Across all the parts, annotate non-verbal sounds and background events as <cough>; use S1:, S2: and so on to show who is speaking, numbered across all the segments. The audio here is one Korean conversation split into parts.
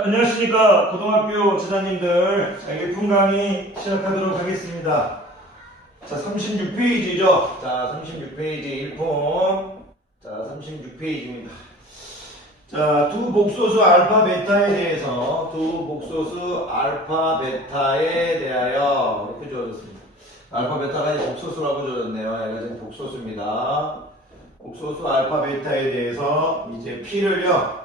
S1: 자, 안녕하십니까. 고등학교 지사님들. 자, 1분 강의 시작하도록 하겠습니다. 자, 36페이지죠. 자, 36페이지 1분. 자, 36페이지입니다. 자, 두 복소수 알파 베타에 대해서, 두 복소수 알파 베타에 대하여 이렇게 주어졌습니다. 알파 베타가 이제 복소수라고 주어졌네요. 얘가 지금 복소수입니다. 복소수 알파 베타에 대해서 이제 P를요,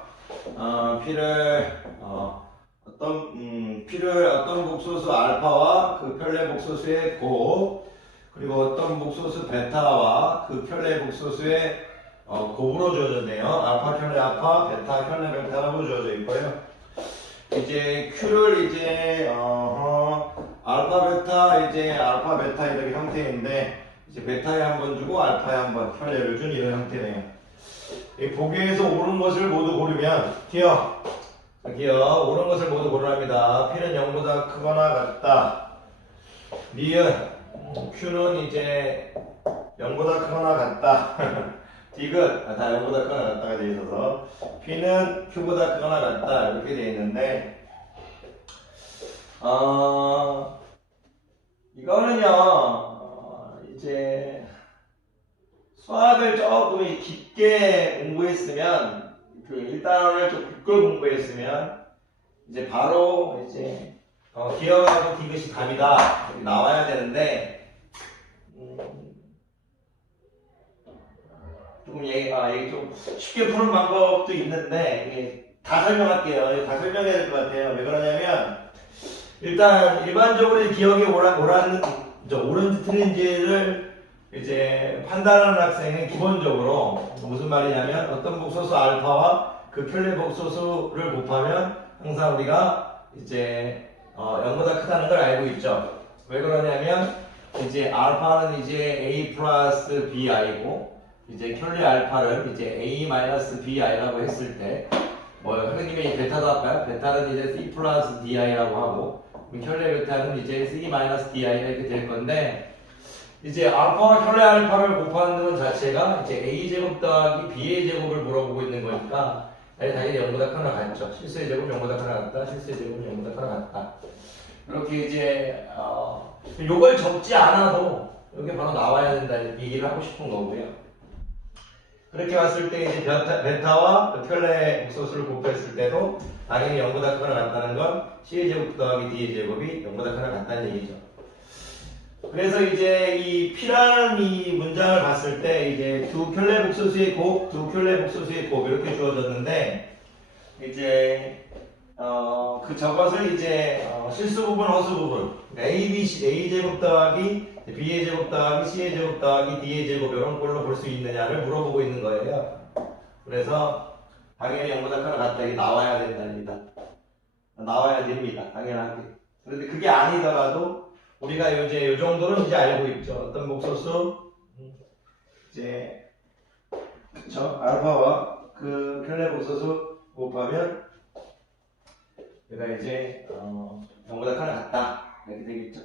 S1: 어, P를, 어, 어떤, 음, P를 어떤 복소수 알파와 그 편례 복소수의 곱, 그리고 어떤 복소수 베타와 그 편례 복소수의 어, 곱으로 주어졌네요. 알파 편례 알파, 베타 편례 베타라고 주어져 있고요. 이제 Q를 이제, 어, 알파 베타, 이제 알파 베타 이렇게 형태인데, 이제 베타에 한 번 주고 알파에 한번 편례를 준 이런 형태네요. 이 보기에서 옳은 것을 모두 고르면 기어 기어 옳은 것을 모두 고르랍니다. P는 0보다 크거나 같다. 니은 음, Q는 이제 0보다 크거나 같다. <laughs> 디귿 아, 다 0보다 크거나 같다가 돼 있어서 P는 Q보다 크거나 같다 이렇게 돼 있는데 어, 이거는요 어, 이제 수학을 조금 깊게 공부했으면 그 일단원을 좀 깊게 공부했으면 이제 바로 이제 어, 기억하고 디귿이 답이다 나와야 되는데 음, 조금 얘기, 아, 얘기 좀 쉽게 푸는 방법도 있는데 이게 다 설명할게요. 다 설명해야 될 것 같아요. 왜 그러냐면 일단 일반적으로 기억이 옳았는, 저 옳은지 틀린지를 이제 판단하는 학생은 기본적으로 무슨 말이냐면 어떤 복소수 알파와 그 편례 복소수를 곱하면 항상 우리가 이제 어, 0보다 크다는 걸 알고 있죠. 왜 그러냐면 이제 알파는 이제 a 플러스 bi고 이제 편례 알파를 이제 a 마이너스 bi라고 했을 때 뭐 선생님이 베타도 할까요? 베타는 이제 c 플러스 di라고 하고 편례 베타는 이제 c 마이너스 di 이렇게 될 건데 이제 알파와 혈례 알파를 곱하는 것 자체가 이제 a 제곱 더하기 b의 제곱을 물어보고 있는 거니까 당연히 0보다 크나 같죠. 실수의 제곱 0보다 크나 같다. 실수의 제곱 0보다 크나 같다. 이렇게 이제 어 요걸 적지 않아도 이게 바로 나와야 된다는 얘기를 하고 싶은 거고요. 그렇게 봤을 때 이제 베타, 베타와 그 편례 소수를 곱했을 때도 당연히 0보다 크나 같다는 건 c의 제곱 더하기 d의 제곱이 0보다 크나 같다는 얘기죠. 그래서 이제 이 P라는 이 문장을 봤을 때 이제 두 켤레 복소수의 곱, 두 켤레 복소수의 곱 이렇게 주어졌는데 이제 어, 그 저것을 이제 어, 실수 부분, 허수 부분 A, B, C, A 제곱 더하기 B의 제곱 더하기 C의 제곱 더하기 D의 제곱 이런 걸로 볼 수 있느냐를 물어보고 있는 거예요. 그래서 당연히 0보다 크나 같다 이게 나와야 된답니다. 나와야 됩니다. 당연하게. 그런데 그게 아니더라도 우리가 이제 요 정도는 이제 알고 있죠. 어떤 목소수 이제 그쵸 알파와 그 편례 목소수 곱하면 얘가 이제 어 0보다 크나 같다 이렇게 되겠죠.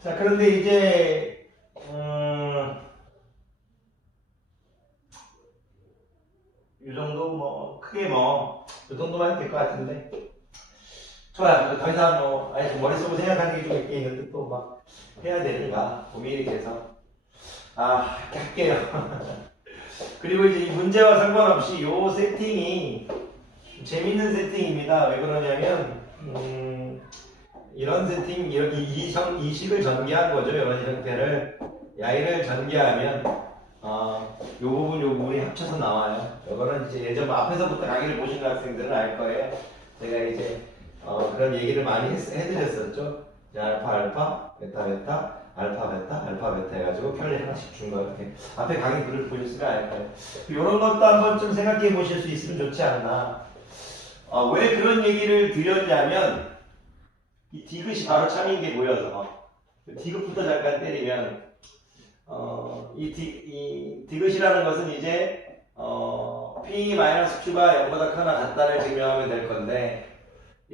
S1: 자 그런데 이제 음, 이 정도 뭐 크게 뭐 이 정도만 해도 될 것 같은데 좋아요. 더 이상 뭐, 아니, 좀 머릿속으로 생각하는 게 좀 있긴 있는데 또 막 해야 되는가 고민이 돼서. 아, 할게요. <laughs> 그리고 이제 이 문제와 상관없이 요 세팅이 좀 재밌는 세팅입니다. 왜 그러냐면, 음, 이런 세팅, 이렇게 이, 형, 이 식을 전개한 거죠. 이런 형태를. 야이를 전개하면, 어, 요 부분, 요 부분이 합쳐서 나와요. 이거는 이제 예전 앞에서부터 강의를 보신 학생들은 알 거예요. 제가 이제 어, 그런 얘기를 많이 했, 해드렸었죠. 이제 알파 알파, 베타 베타, 알파 베타, 알파 베타 해가지고 편리 하나씩 준거 이렇게 앞에 강의 글을 보셨으면 알 거예요. 이런 것도 한번 좀 생각해 보실 수 있으면 좋지 않나. 어, 왜 그런 얘기를 드렸냐면 이 디귿이 바로 참인 게 보여서 디귿부터 잠깐 때리면 어, 이, 디, 이 디귿이라는 것은 이제 어, P-Q가 0보다 크거나 같다를 증명하면 될 건데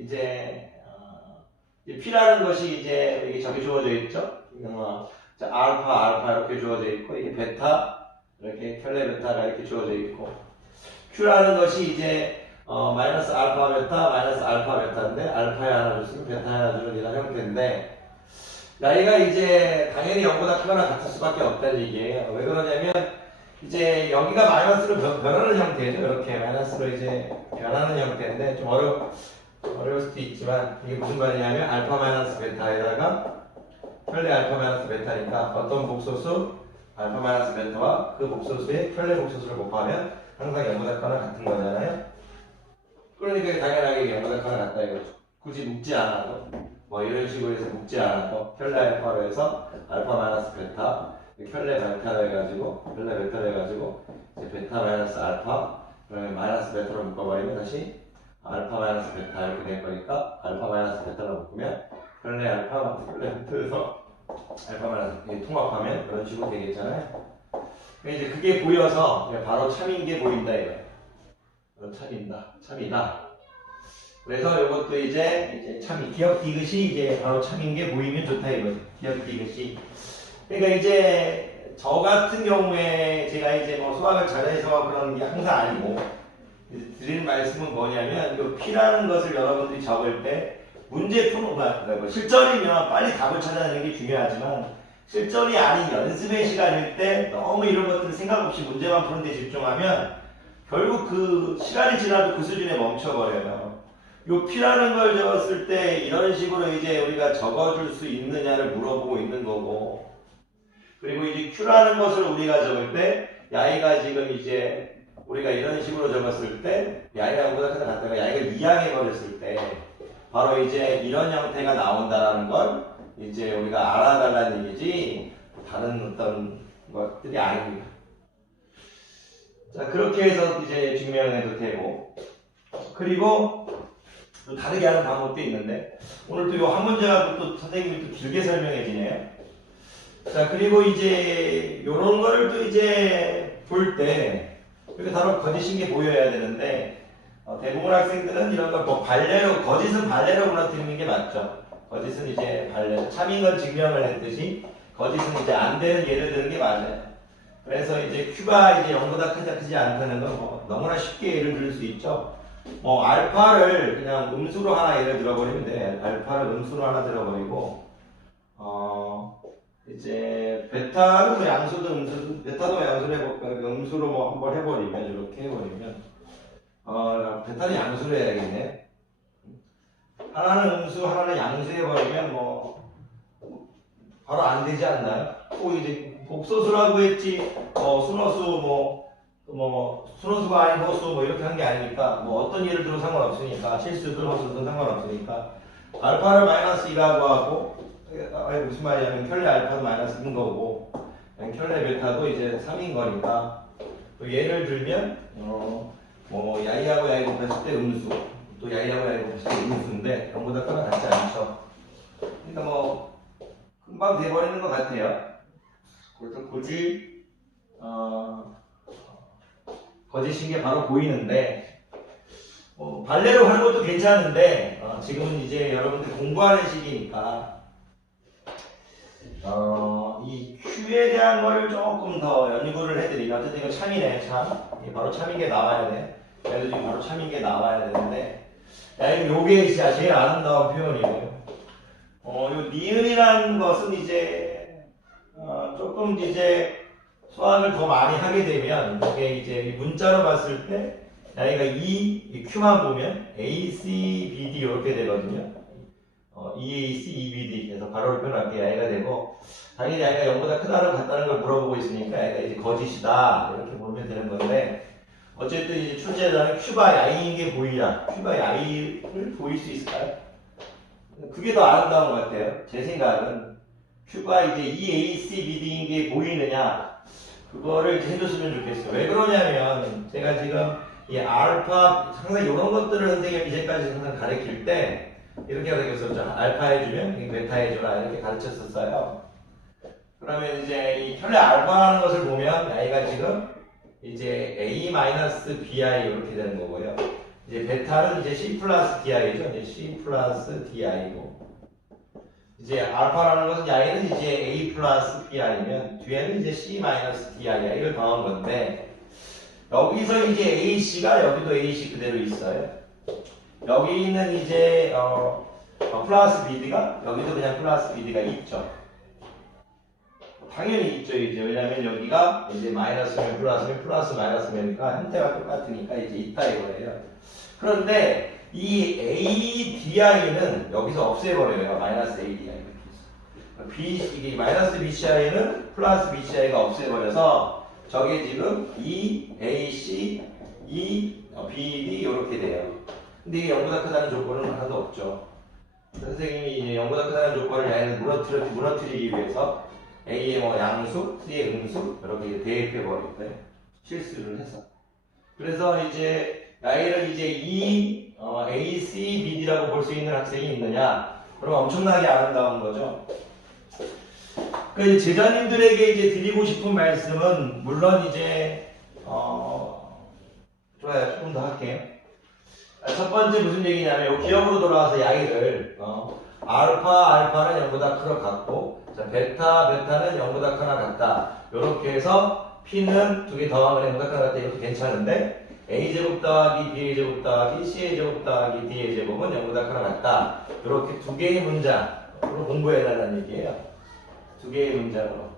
S1: 이제 어, 이 P라는 것이 이제 이게 저기 주어져 있죠. 어, 자, 알파, 알파 이렇게 주어져 있고 이게 베타 이렇게 켤레 베타가 이렇게 주어져 있고 Q라는 것이 이제 어, 마이너스 알파 베타, 마이너스 알파 베타인데, 알파에 하나 줄수록 베타에 하나 주는 이런 형태인데, 나이가 이제 당연히 0보다 크거나 같을 수밖에 없다는 얘기예요. 왜 그러냐면, 이제 여기가 마이너스로 변- 변하는 형태죠. 이렇게 마이너스로 이제 변하는 형태인데, 좀 어려, 어려울 수도 있지만, 이게 무슨 말이냐면, 알파 마이너스 베타에다가, 혈내 알파 마이너스 베타니까, 어떤 복소수, 알파 마이너스 베타와 그 복소수의 혈내 복소수를 곱하면, 항상 0보다 크거나 같은 거잖아요. 그러니까 당연하게 0보다 크거나 같다 이거죠. 굳이 묶지 않아도, 뭐 이런 식으로 해서 묶지 않아도, 혈내 알파로 해서 알파 마이너스 베타, 혈내 베타로 해가지고, 혈내 베타로 해가지고, 이제 베타 마이너스 알파, 그러면 마이너스 베타로 묶어버리면 다시 알파 마이너스 베타 이렇게 될 거니까, 알파 마이너스 베타로 묶으면, 혈내 알파, 베타에서 알파 마이너스 통합하면 그런 식으로 되겠잖아요. 그러니까 이제 그게 보여서 바로 참인 게 보인다 이거예요. 참인다, 참이다. 그래서 이것도 이제 이제 참 기억 디귿이 이제 바로 참인 게 보이면 좋다 이거죠. 기억 디귿이. 그러니까 이제 저 같은 경우에 제가 이제 뭐 수학을 잘해서 그런 게 항상 아니고 드리는 말씀은 뭐냐면 이 P라는 것을 여러분들이 적을 때 문제 푸는 거뭐 실전이면 빨리 답을 찾아내는 게 중요하지만 실전이 아닌 연습의 시간일 때 너무 이런 것들 생각 없이 문제만 푸는 데 집중하면 결국 그 시간이 지나도 그 수준에 멈춰버려요. 요 P라는 걸 적었을 때 이런 식으로 이제 우리가 적어줄 수 있느냐를 물어보고 있는 거고 그리고 이제 Q라는 것을 우리가 적을 때 야이가 지금 이제 우리가 이런 식으로 적었을 때 야이가 0보다 크다 같다가 야이가 2항해 버렸을 때 바로 이제 이런 형태가 나온다라는 걸 이제 우리가 알아달라는 얘기지 다른 어떤 것들이 아닙니다. 자 그렇게 해서 이제 증명해도 되고 그리고 또 다르게 하는 방법도 있는데 오늘 또 이 한 문제가 또 선생님이 또 길게 설명해 주네요. 자 그리고 이제 요런 거를 또 이제 볼때 이렇게 다로 거짓인 게 보여야 되는데 어, 대부분 학생들은 이런 걸뭐 발레로 거짓은 발레로 무너뜨리는 게 맞죠. 거짓은 이제 발레 참인 건 증명을 했듯이 거짓은 이제 안 되는 예를 드는 게 맞아요. 그래서 이제 큐가 이제 0보다 크지, 크지 않다는 건 뭐 너무나 쉽게 예를 들 수 있죠. 뭐 알파를 그냥 음수로 하나 예를 들어버리면 돼. 알파를 음수로 하나 들어버리고 어 이제 베타를 뭐 양수도 음수 베타도 양수로 해볼까 음수로 뭐 한번 해버리면 이렇게 해버리면 어 베타는 양수로 해야겠네. 하나는 음수 하나는 양수 해버리면 뭐 바로 안 되지 않나요? 또 이제 복소수라고 했지 어 순어수 뭐 뭐 순호수가 아닌 호수 뭐 이렇게 한 게 아니니까 뭐 어떤 예를 들어 상관없으니까 실수든 호수든 상관없으니까 알파를 마이너스 2라고 하고 무슨 말이냐면 켤레 알파도 마이너스 2인 거고. 켤레 베타도 이제 3인 거니까. 또 예를 들면 어 뭐 야이하고 야이 곱했을 때 음수. 또 야이하고 야이 곱했을 때 음수인데 0보다 크나 같지 않죠. 그러니까 뭐 금방 돼버리는 것 같아요. 그래서 굳이 어 거짓인 게 바로 보이는데 어, 발레로 하는 것도 괜찮은데 어, 지금은 이제 여러분들 공부하는 시기니까 어, 이 Q에 대한 거를 조금 더 연구를 해드리면 어쨌든 이거 참이네 참. 바로 참인 게 나와야 돼. 그래도 지금 바로 참인 게 나와야 되는데. 야, 요게 진짜 제일 아름다운 표현이고요. 어, 요 니은이라는 것은 이제 어, 조금 이제 수학을 더 많이 하게 되면 이게 이제 이 문자로 봤을 때 여기가 E, 이 Q만 보면 A, C, B, D 이렇게 되거든요. 어, EA, C, EBD 그래서 바로 표현할게 야이가 되고 당연히 야이가 0보다 크다는 같다는 걸 물어보고 있으니까 야이가 이제 거짓이다 이렇게 보면 되는 건데 어쨌든 이제 출제자는 Q가 야이인 게 보이냐 Q가 야이를 보일 수 있을까요? 그게 더 아름다운 것 같아요. 제 생각은 Q가 이제 EA, C, BD인 게 보이느냐 그거를 해줬으면 좋겠어요. 왜 그러냐면 제가 지금 이 알파 항상 이런 것들을 선생님이 이제까지 항상 가르칠 때 이렇게 가르쳤었죠. 알파 해주면 이 베타 해줘라 이렇게 가르쳤었어요. 그러면 이제 이 혈내 알파라는 것을 보면 나이가 지금 이제 A-BI 이렇게 되는 거고요. 이제 베타는 이제 C 플러스 DI죠. 이제 C 플러스 DI고 이제 알파라는 것은 야이는 이제 A 플러스 BI면 뒤에는 이제 C 마이너스 이걸 더한 건데 여기서 이제 AC가 여기도 AC 그대로 있어요. 여기 있는 이제 어, 어, 플러스 BD가 여기도 그냥 플러스 BD가 있죠. 당연히 있죠 이제 왜냐면 여기가 이제 마이너스면 플러스면 플러스 마이너스면니까 형태가 똑같으니까 이제 있다 이거예요. 그런데 이 ADI는 여기서 없애버려요 마이너스 ADI B 이게 마이너스 BCI는 플러스 BCI가 없애버려서 저게 지금 E AC E 어, 이렇게 돼요. 근데 이게 0보다 크다는 조건은 하나도 없죠. 선생님이 이제 0보다 크다는 조건을 얘는 무너뜨리, 무너뜨리기 위해서 A의 뭐 양수, C의 음수 이렇게 대입해 버릴 거예요. 실수를 해서. 그래서 이제 나이를 이제 E, 어, AC, BD라고 볼 수 있는 학생이 있느냐? 그럼 엄청나게 아름다운 거죠. 그 제자님들에게 이제 드리고 싶은 말씀은 물론 이제 어 좋아요 조금 더 할게요. 아, 첫 번째 무슨 얘기냐면 요 기억으로 돌아와서 야기를 어, 알파 알파는 0보다 크로 같고 자, 베타 베타는 0보다 크나 같다. 요렇게 해서 p는 두 개 더하면 0보다 크나 같다. 이것도 괜찮은데 a 제곱 더하기 b 제곱 더하기 c 제곱 더하기 d 제곱은 0보다 크나 같다. 요렇게 두 개의 문장으로 공부해 달라는 얘기예요. 두 개의 문장으로.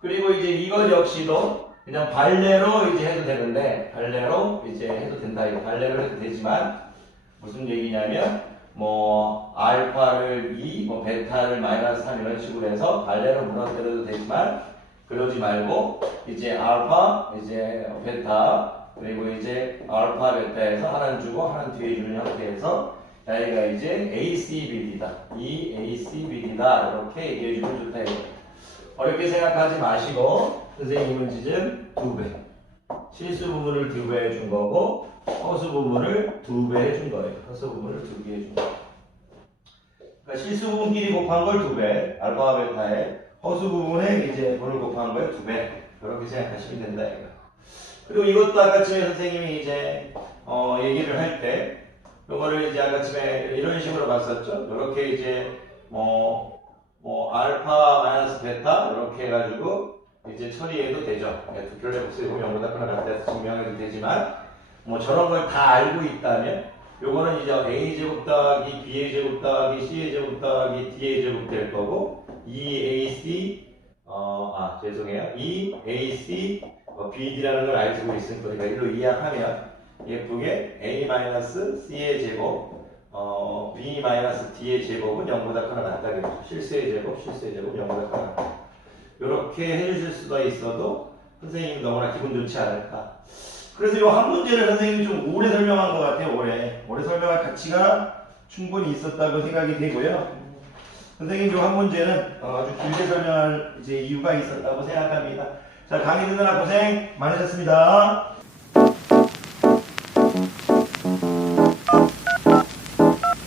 S1: 그리고 이제 이것 역시도 그냥 발레로 이제 해도 되는데 발레로 이제 해도 된다. 이거 발레로 해도 되지만 무슨 얘기냐면 뭐 알파를 2, 뭐 베타를 마이너스 3 이런 식으로 해서 발레로 무너뜨려도 되지만 그러지 말고 이제 알파, 이제 베타 그리고 이제 알파 베타에서 하나는 주고 하나는 뒤에 주는 형태에서 여기가 이제 ACBD다. 이 ACBD다. 이렇게 얘기해 주면 좋다. 이거. 어렵게 생각하지 마시고 선생님은 지금 두 배. 실수 부분을 두 배 해준 거고 허수 부분을 두 배 해준 거예요. 허수 부분을 두 개 해준 거예요. 그러니까 실수 부분끼리 곱한 걸 두 배. 알파와 베타에 허수 부분에 이제 분을 곱한 거에 두 배. 그렇게 생각하시면 된다. 이거. 그리고 이것도 아까쯤에 선생님이 이제 어, 얘기를 할때 요거를 이제 아까쯤에 이런 식으로 봤었죠. 이렇게 이제 뭐, 뭐, 알파 마이너스 베타 이렇게 해가지고 이제 처리해도 되죠. 두 결례 복수에 보면 0보다 크나 같다 해서 증명해도 되지만 뭐 저런 걸 다 알고 있다면 요거는 이제 a 제곱 더하기 b의 제곱 더하기 c의 제곱 더하기 d의 제곱 될 거고 2ac 어, 아 죄송해요 2ac 어, bd라는 걸 알고 있을 거니까 이로 이해하면 예쁘게 a-c의 제곱 어, b-d의 제곱은 0보다 크나 같다겠죠. 실수의 제곱, 실수의 제곱 0보다 크나 같다. 이렇게 해주실 수가 있어도 선생님이 너무나 기분 좋지 않을까. 그래서 이 한 문제를 선생님이 좀 오래 설명한 것 같아요. 오래. 오래 설명할 가치가 충분히 있었다고 생각이 되고요. 선생님 이 한 문제는 어, 아주 길게 설명할 이제 이유가 있었다고 생각합니다. 자, 강의 듣느라 고생 많으셨습니다.